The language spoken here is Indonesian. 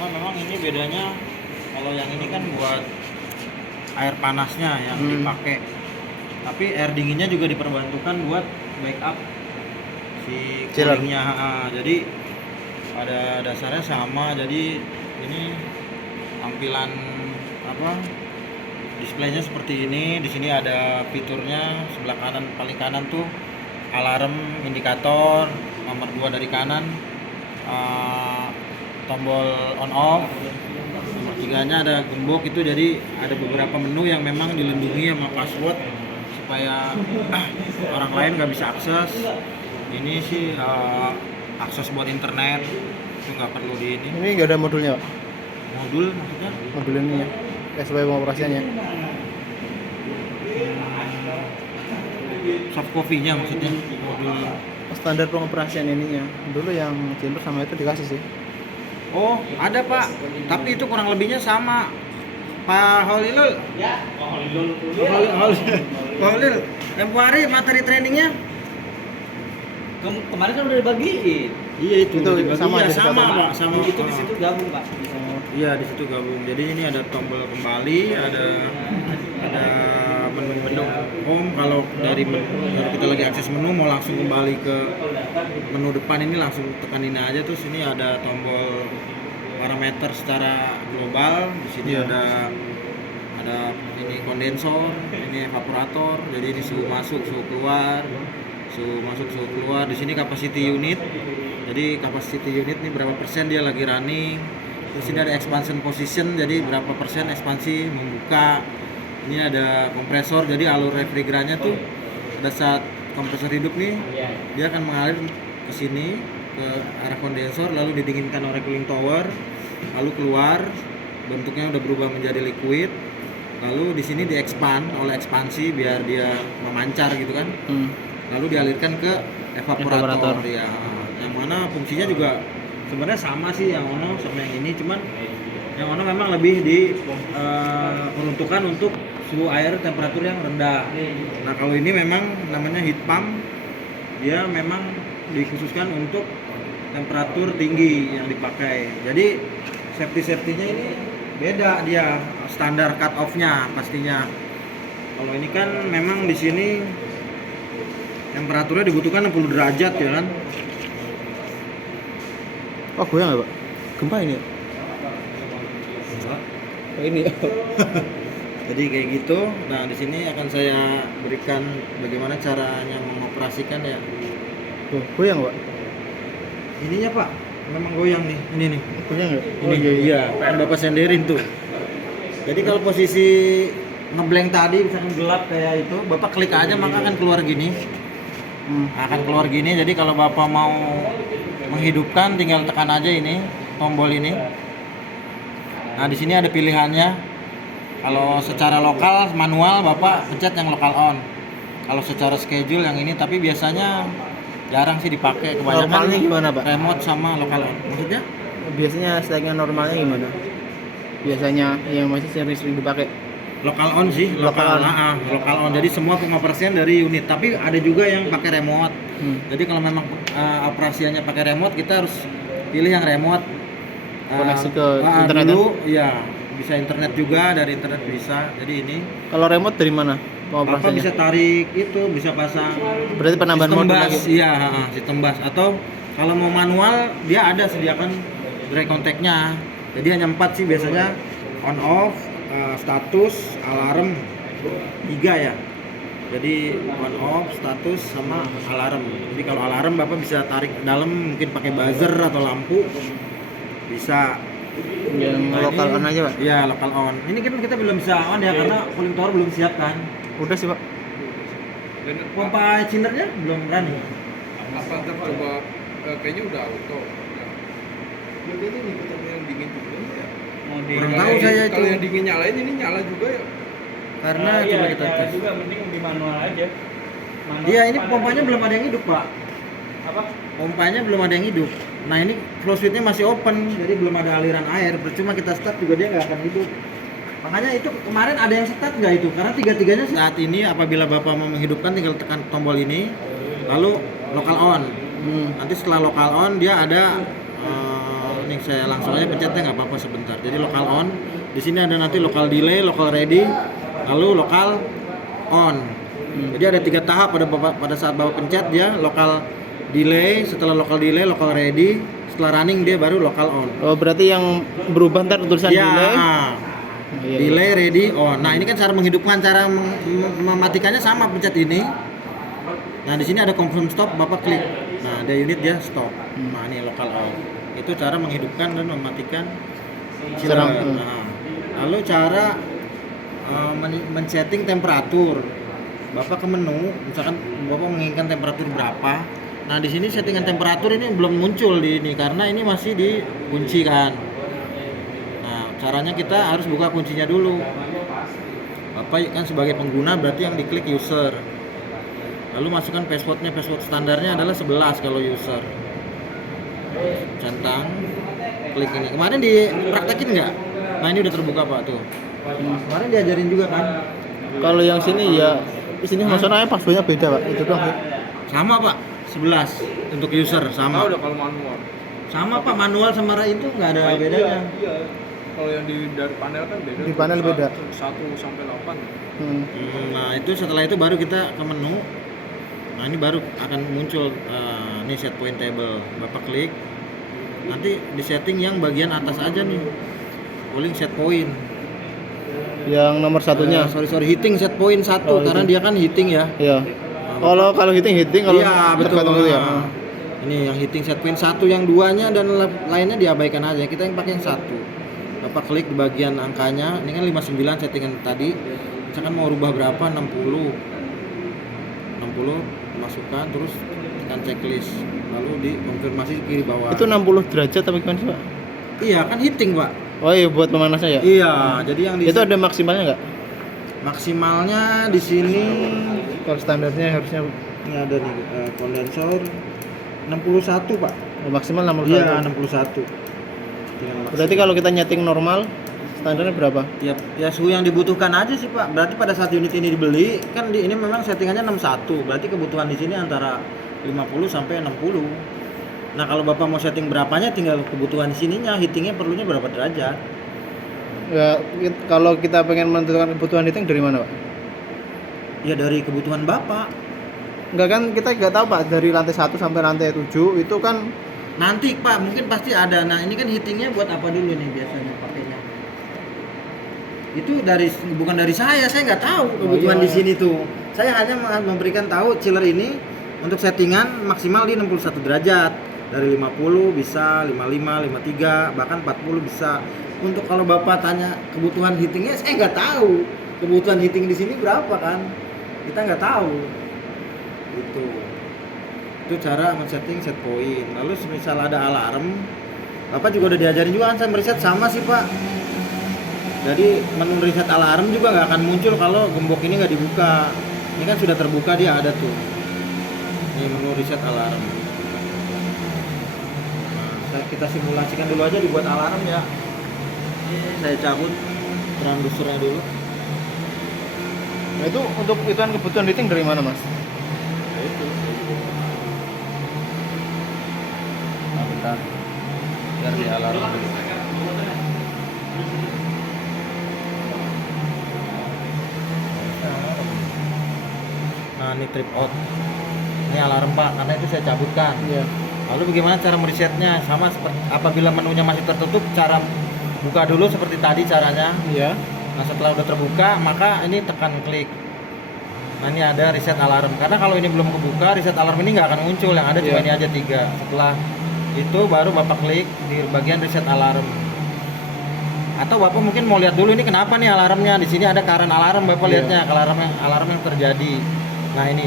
Cuma memang ini bedanya, kalau yang ini kan buat air panasnya yang dipakai, tapi air dinginnya juga diperbantukan buat backup si Chiller. coolingnya. Jadi pada dasarnya sama. Jadi ini tampilan apa, displaynya seperti ini. Di sini ada fiturnya sebelah kanan, paling kanan tuh alarm indikator, nomor 2 dari kanan tombol on off, nomor 3-nya ada gembok. Itu jadi ada beberapa menu yang memang dilindungi sama password supaya orang lain nggak bisa akses. Ini sih akses buat internet itu nggak perlu di ini. Ini nggak ada modulnya, Pak? Modul maksudnya? Modul ini ya, kayak sebagai pengoperasiannya. Soft copy-nya maksudnya, modul. Standar pengoperasian ininya. Dulu yang Jember sama itu dikasih sih. Oh, ada Pak, tapi itu kurang lebihnya sama. Pak Holilul. Ya, Holil, tempo hari materi trainingnya? kemarin kan udah dibagiin. Iya itu Itu dibagi. sama Iya, aja, sama sama. Pak, sama. Itu di situ gabung, Pak. Iya, di situ gabung. Jadi ini ada tombol kembali, ada menu home. Kalau kalau kita lagi akses menu mau langsung kembali ke menu depan, ini langsung tekan ini aja. Terus ini ada tombol parameter secara global. Di sini ada ini kondensor, ini evaporator. Jadi ini suhu masuk, suhu keluar, suhu masuk, suhu keluar. Di sini capacity unit. Jadi capacity unit ini berapa persen dia lagi running. Terus ini ada expansion position, jadi berapa persen ekspansi membuka. Ini ada kompresor, jadi alur refrigerannya tuh pada saat kompresor hidup nih, dia akan mengalir ke sini ke arah kondensor, lalu didinginkan oleh cooling tower, lalu keluar, bentuknya udah berubah menjadi liquid. Lalu di sini diekspand oleh ekspansi biar dia memancar gitu kan. Lalu dialirkan ke evaporator. Ya, yang mana fungsinya juga sebenarnya sama sih yang ono sama yang ini, cuman yang ono memang lebih diperuntukkan untuk suhu air temperatur yang rendah. Nah kalau ini memang namanya heat pump, dia memang dikhususkan untuk temperatur tinggi yang dipakai. Jadi safety-nya ini beda, dia standar cut off-nya pastinya. Kalau ini kan memang di sini temperaturnya dibutuhkan 60 derajat ya kan. Oh, goyang nggak, Pak? Gempa ini ya? Oh, ini ya. Jadi kayak gitu. Nah di sini akan saya berikan bagaimana caranya mengoperasikan ya. Oh, goyang, Pak? Ininya Pak, memang goyang nih. Ini nih. Goyang nggak? Ini iya, pengen Bapak senderin tuh. Jadi kalau posisi ngeblank tadi misalkan gelap kayak itu, Bapak klik aja maka akan keluar gini. Akan keluar gini. Jadi kalau Bapak mau menghidupkan tinggal tekan aja ini tombol ini. Nah di sini ada pilihannya. Kalau secara lokal manual Bapak pencet yang lokal on. Kalau secara schedule yang ini, tapi biasanya jarang sih dipakai. Kebanyakan Normalnya gimana, Pak? remote sama lokal on. Maksudnya? Biasanya settingnya normalnya gimana? Biasanya yang masih sering dipakai. Lokal on sih, Lokal on. Lokal on. Jadi semua pengoperasian dari unit. Tapi ada juga yang pakai remote. Jadi kalau memang operasiannya pakai remote, kita harus pilih yang remote. Koneksi ke internet dulu, ya bisa internet juga, dari internet bisa. Jadi ini. Kalau remote dari mana? Bapak bisa tarik itu, bisa pasang. Berarti penambahan sistem mode bus, lagi. iya, sistem bus. Atau kalau mau manual, dia ada sediakan dry contact-nya. Jadi hanya 4 sih biasanya, on off, status, alarm, 3 ya. Jadi on off, status sama alarm. Jadi kalau alarm Bapak bisa tarik ke dalam, mungkin pakai buzzer atau lampu, bisa. Yang lokal on aja, Pak? Iya, lokal on. Ini kan kita belum bisa on ya karena cooling tower belum siap kan. Udah sih, Pak. Pompa cindernya belum running. Apa ntar coba kayaknya udah auto. Berarti ini ikutan yang dingin juga ya. Kurang tahu saya itu. Kalau yang dingin nyalain ini nyala juga ya. Karena iya, coba kita nyala tes. juga, mending di manual aja. Iya, ini pompanya belum ada yang hidup, Pak. Apa? Pompanya belum ada yang hidup. Nah, ini flow switch-nya masih open, jadi belum ada aliran air. Percuma kita start juga dia nggak akan hidup. Makanya itu kemarin ada yang start nggak itu? Karena tiga-tiganya saat ini apabila Bapak mau menghidupkan tinggal tekan tombol ini, lalu local on. Nanti setelah local on dia ada Ini saya langsung aja pencetnya nggak apa-apa sebentar. Jadi local on. Di sini ada nanti local delay, local ready, lalu local on. Jadi ada 3 tahap pada saat Bapak pencet dia local delay, setelah local delay, local ready, setelah running dia baru local on. Oh, berarti yang berubah ntar tulisan Ya, delay. Iya, delay, ready, on. Nah, ini kan cara menghidupkan, cara mematikannya sama, pencet ini. Nah, di sini ada confirm stop, Bapak klik. Nah, ada unit dia stop. Nah, ini local on. Itu cara menghidupkan dan mematikan chiller. Nah, lalu cara men-setting temperatur. Bapak ke menu, misalkan Bapak menginginkan temperatur berapa. Nah, di sini settingan temperatur ini belum muncul di ini karena ini masih dikunci kan. Nah, caranya kita harus buka kuncinya dulu. Bapak kan sebagai pengguna berarti yang diklik user. Lalu masukkan passwordnya, password standarnya adalah 11 kalau user. Centang, klik ini. Kemarin dipraktekin nggak? Nah, ini udah terbuka Pak tuh. Kemarin diajarin juga kan? Kalau yang sini ya, di sini maksudnya passwordnya beda Pak. Itu doang sih. Sama Pak, 11 untuk user sama. Udah kalau manual. Sama Pak, manual sama itu nggak ada bedanya. Iya. Kalau yang dari panel kan beda. Di panel beda. 1 sampai 8. Nah, itu setelah itu baru kita ke menu. Nah, ini baru akan muncul nih set point table. Bapak klik. Nanti di setting yang bagian atas aja nih. Polling set point. Yang nomor satunya. Sorry, hitting set point 1 Oh, karena hitting. dia kan hitting ya. Iya. Kalau hitting kalau Iya, betul. tergantung itu ya. Nah, ini yang hitting set point 1, yang 2-nya dan lainnya diabaikan aja. Kita yang pakai yang 1. Bapak klik di bagian angkanya. Ini kan 59 settingan tadi. Misalkan mau rubah berapa? 60 masukkan, terus tekan checklist. Lalu dikonfirmasi kiri bawah. Itu 60 derajat apa gimana sih Pak? Iya, kan hitting, Pak. Oh iya, buat pemanasnya ya? Iya, jadi yang di Itu ada maksimalnya nggak? maksimalnya di sini Kalau standarnya harusnya ini ada nih kondensor 61, Pak. maksimal 61. Iya, 61. Berarti kalau kita nyeting normal, standarnya berapa? Ya suhu yang dibutuhkan aja sih Pak. Berarti pada saat unit ini dibeli kan ini memang settingannya 61. Berarti kebutuhan di sini antara 50 sampai 60. Nah, kalau Bapak mau setting berapanya tinggal kebutuhan di sininya, heatingnya perlunya berapa derajat. Ya, kalau kita pengen menentukan kebutuhan heating dari mana Pak? Ya dari kebutuhan Bapak. Enggak kan kita nggak tahu Pak, dari lantai 1 sampai lantai 7 itu kan Nanti Pak mungkin pasti ada. Nah, ini kan heatingnya buat apa dulu nih biasanya pakainya? Itu bukan dari saya nggak tahu kebutuhan iya. di sini tuh. Saya hanya memberikan tahu chiller ini untuk settingan maksimal di 61 derajat. Dari 50 bisa, 55, 53, bahkan 40 bisa. Untuk kalau Bapak tanya kebutuhan heatingnya, saya nggak tahu. Kebutuhan heating di sini berapa kan? Kita nggak tahu. Itu cara men-setting set point. Lalu misal ada alarm, Bapak juga udah diajarin juga kan saya mereset sama sih Pak. Jadi menu reset alarm juga nggak akan muncul kalau gembok ini nggak dibuka. Ini kan sudah terbuka, dia ada tuh. Ini menu reset alarm. Nah, kita simulasikan dulu aja dibuat alarm ya. Saya cabut transducernya dulu. nah itu untuk hitungan kebutuhan heating dari mana Mas? Nah, bentar. Biar di alarm dulu. Nah, ini trip out. Ini alarm Pak, karena itu saya cabutkan. Iya. Lalu bagaimana cara meresetnya? Sama seperti apabila menunya masih tertutup, cara buka dulu seperti tadi caranya. Iya. Nah, setelah udah terbuka, maka ini tekan klik. Nah, ini ada reset alarm. Karena kalau ini belum kebuka, reset alarm ini nggak akan muncul. Yang ada cuma Iya. ini aja 3. Setelah itu baru Bapak klik di bagian reset alarm. Atau Bapak mungkin mau lihat dulu ini kenapa nih alarmnya. Di sini ada current alarm, Bapak Iya. lihatnya alarm yang terjadi. Nah, ini